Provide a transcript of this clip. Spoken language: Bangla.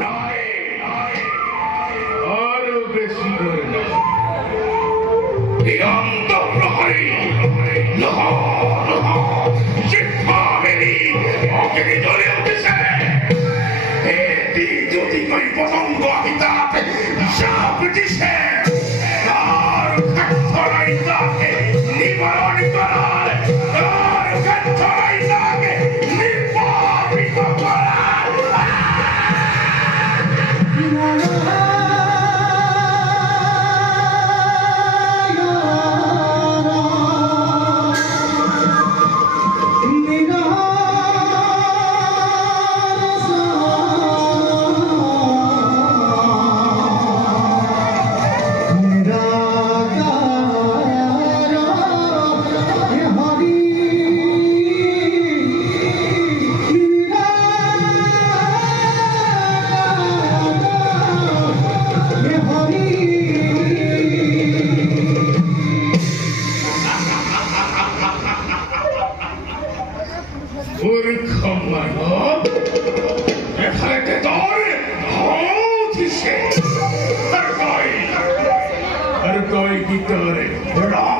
নয় আরো বেশি করে নয় এই অন্তঃপ্রহরী শিক্ষা মেরি অগ্নি জ্বলে উঠেছে এটি যদি কই পতঙ্গ হিতাত সাপ দিছে তার খাদ্যরাই তাকে নিবারণ করার তার খাদ্যরাই তাকে নিবারিত করার Hur går det?